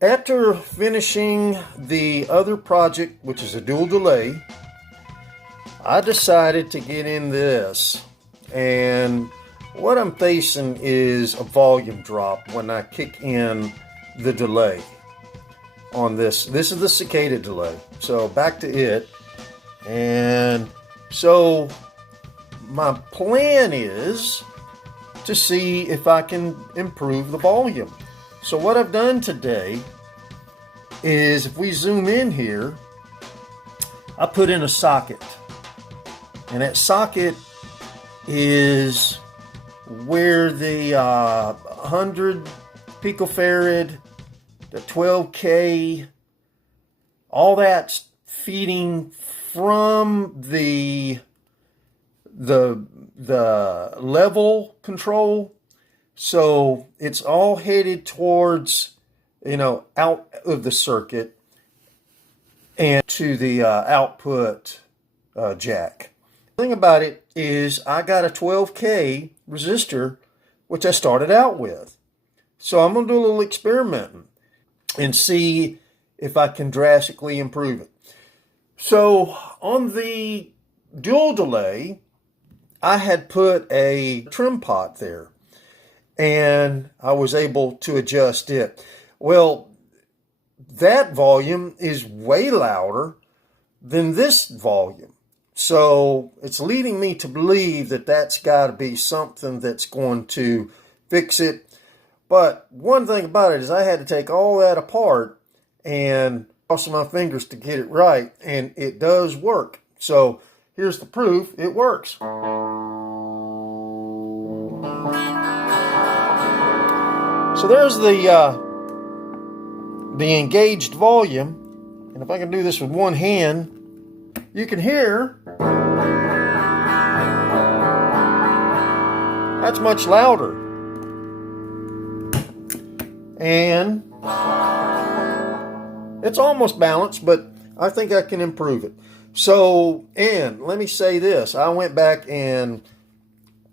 After finishing the other project, which is a dual delay, I decided to get in this. And what I'm facing is a volume drop when I kick in the delay on this. This is the Cicada delay. So back to it. And so my plan is to see if I can improve the volume. So what I've done today is, if we zoom in here, I put in a socket. And that socket is where the 100 picofarad, the 12K, all that's feeding from the level control. So it's all headed towards, out of the circuit and to the output jack. The thing about it is I got a 12K resistor, which I started out with. So I'm going to do a little experimenting and see if I can drastically improve it. So on the dual delay, I had put a trim pot there, and I was able to adjust it. Well, that volume is way louder than this volume. So it's leading me to believe that that's got to be something that's going to fix it. But one thing about it is I had to take all that apart and cross my fingers to get it right, and it does work. So here's the proof: it works. So there's the engaged volume, and if I can do this with one hand, you can hear that's much louder. And it's almost balanced, but I think I can improve it. So, and let me say this, I went back and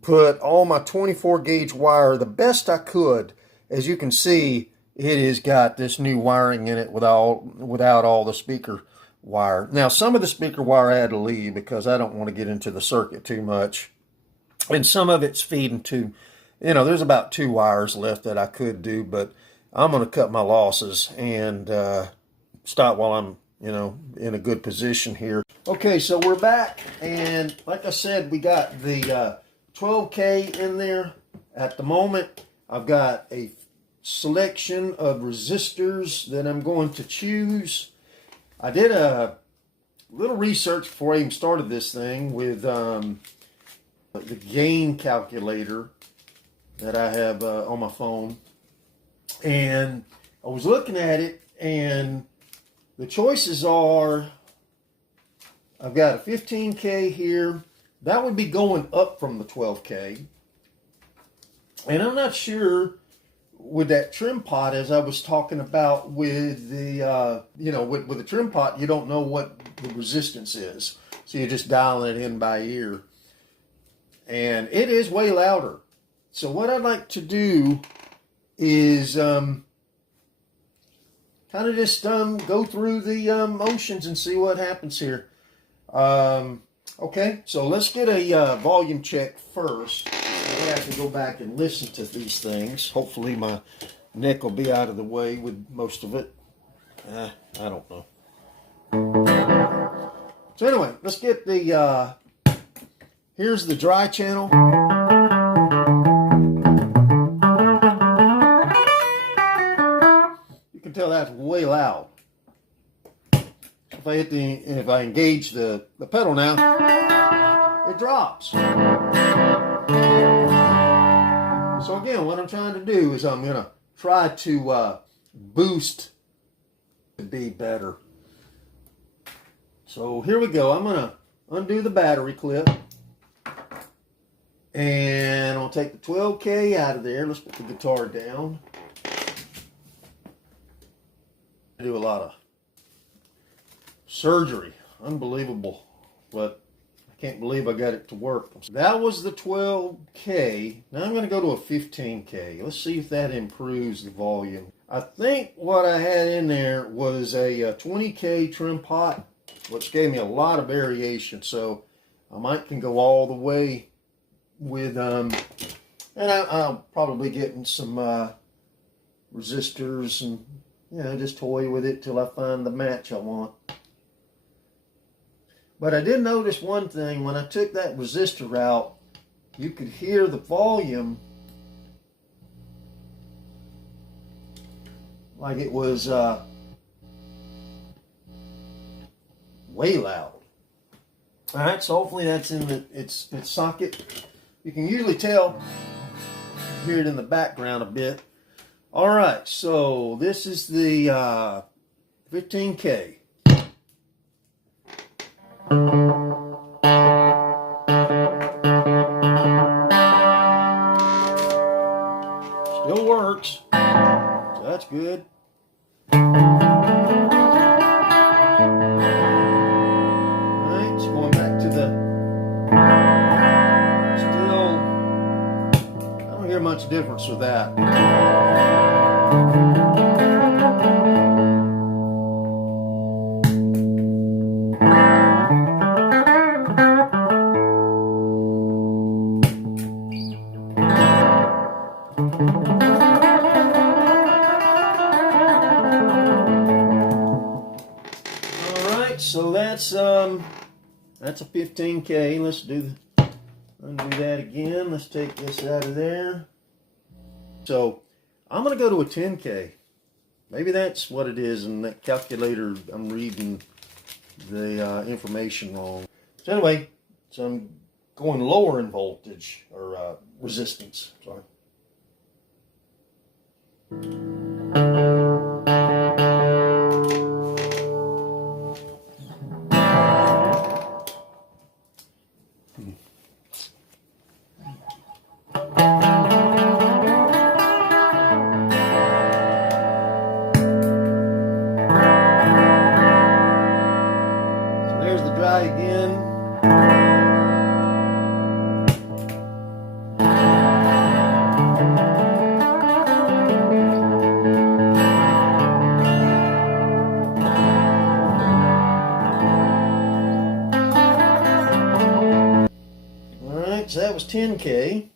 put all my 24 gauge wire the best I could. As you can see, it has got this new wiring in it without all the speaker wire. Now, some of the speaker wire I had to leave because I don't want to get into the circuit too much. And some of it's feeding to, there's about 2 wires left that I could do, but I'm going to cut my losses and stop while I'm, in a good position here. Okay, so we're back, and like I said, we got the 12K in there. At the moment, I've got a selection of resistors that I'm going to choose. I did a little research before I even started this thing with the gain calculator that I have on my phone. And I was looking at it, and the choices are, I've got a 15K here. That would be going up from the 12K. And I'm not sure with that trim pot, as I was talking about with the, with the trim pot, you don't know what the resistance is. So you're just dialing it in by ear. And it is way louder. So what I'd like to do is kind of just go through the motions and see what happens here. Okay, so let's get a volume check first. I have to go back and listen to these things. Hopefully my neck will be out of the way with most of it. I don't know. So anyway, let's get the, here's the dry channel. You can tell that's way loud. If I engage the pedal now, it drops. So again, what I'm trying to do is I'm going to try to boost to be better. So here we go. I'm going to undo the battery clip. And I'll take the 12K out of there. Let's put the guitar down. I do a lot of surgery. Unbelievable. But I can't believe I got it to work. That was the 12K. Now I'm going to go to a 15K. Let's see if that improves the volume. I think what I had in there was a 20K trim pot, which gave me a lot of variation. So I might can go all the way with, and I'll probably get in some resistors and, you know, just toy with it till I find the match I want. But I did notice one thing. When I took that resistor out, you could hear the volume like it was way loud. All right, so hopefully that's in its socket. You can usually tell, hear it in the background a bit. All right, so this is the 15K. Still works, so that's good. Alright, so going back to the, still, I don't hear much difference with that. So that's a 15K. Let's undo that again. Let's take this out of there. So I'm gonna go to a 10K. Maybe that's what it is, and that calculator, I'm reading the information wrong. So anyway, so I'm going lower in voltage or resistance. Sorry. Again. Alright, so that was 10K.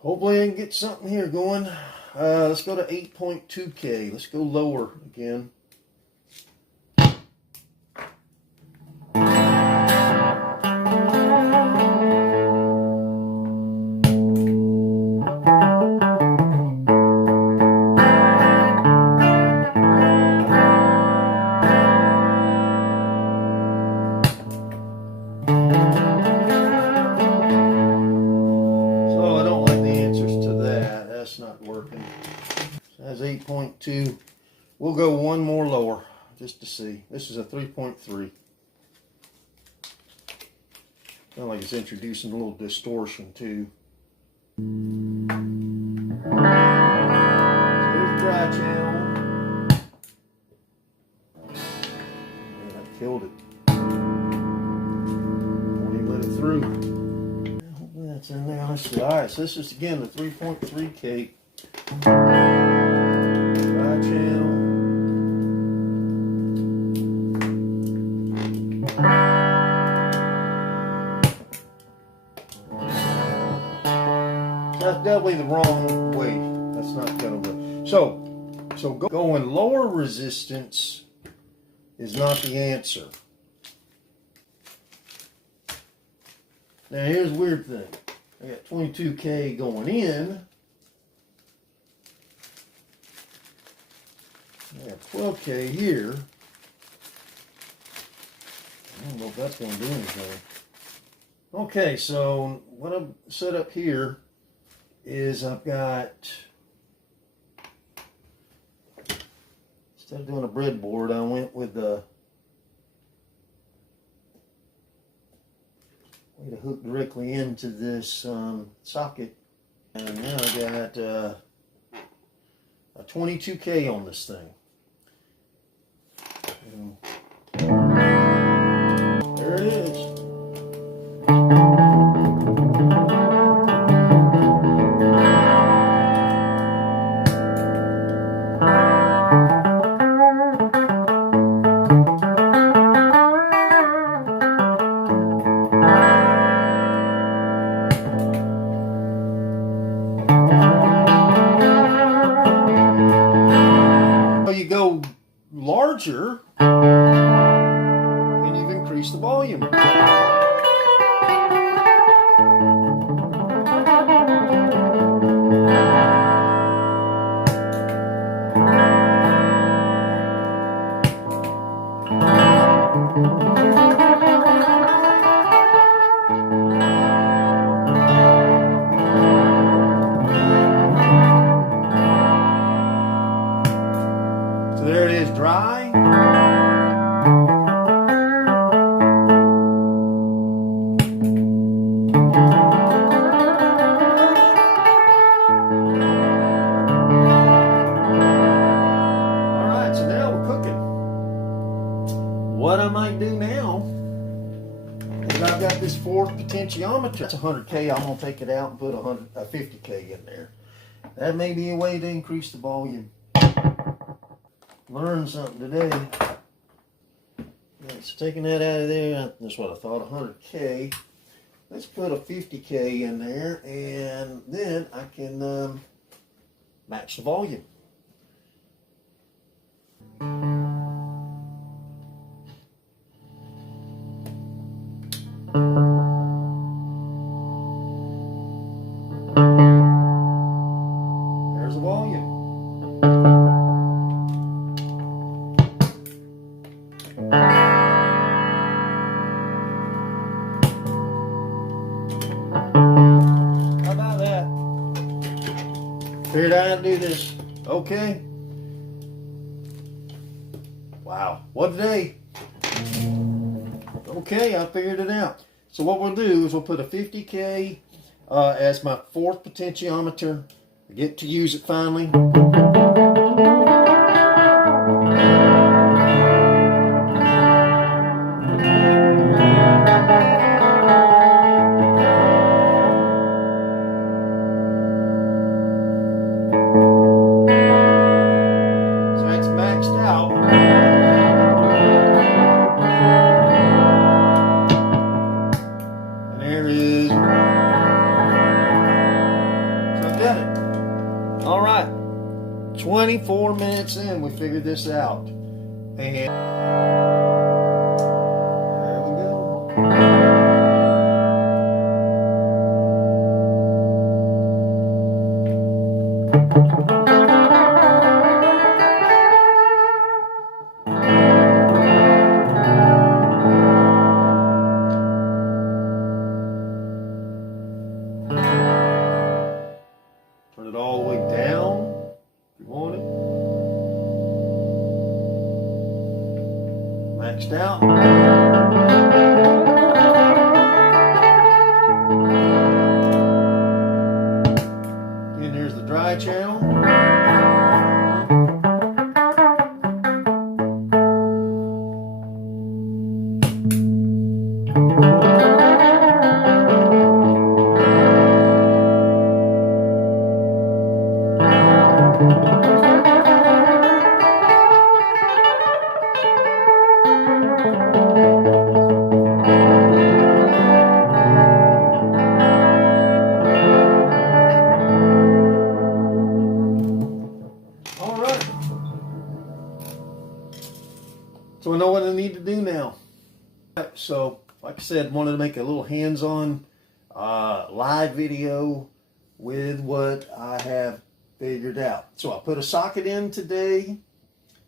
Hopefully I can get something here going. Let's go to 8.2K. Let's go lower again. Not working. So that's 8.2. We'll go one more lower just to see. This is a 3.3. Kind of like it's introducing a little distortion too. So there's the dry channel. Man, I killed it. Won't even let it through. That's in there. Let's see. Alright, so this is again the 3.3K dry channel. That's definitely the wrong way. That's not gonna work. So going lower resistance is not the answer. Now here's the weird thing. I got 22K going in. I got 12K here. I don't know if that's going to do anything. Okay, so what I've set up here is I've got, instead of doing a breadboard, I went with the way to hook directly into this socket. And now I got a 22K on this thing. And there it is. you go larger, and you've increased the volume. So there it is, dry. All right, so now we're cooking. What I might do now is I've got this fourth potentiometer. It's 100K. I'm gonna take it out and put a 50K in there. That may be a way to increase the volume. Learned something today. Right, so taking that out of there, that's what I thought, 100K. Let's put a 50K in there, and then I can match the volume. There's the volume. How about that? Figured out how to do this. Okay. Wow, what a day. Okay, I figured it out. So what we'll do is we'll put a 50K as my fourth potentiometer. I get to use it finally. So that's maxed out. And there is. So I did it. All right. 24 minutes in, we figured this out. And there we go. Turn it all the way down if you want it. Maxed out. Again, here's the dry channel. So I know what I need to do now. So, like I said, wanted to make a little hands-on live video with what I have figured out. So I put a socket in today,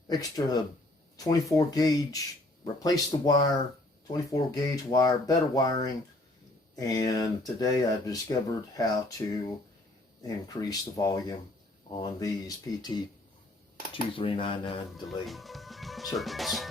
extra 24 gauge, replaced the wire, 24 gauge wire, better wiring, and today I discovered how to increase the volume on these PT2399 delay circuits.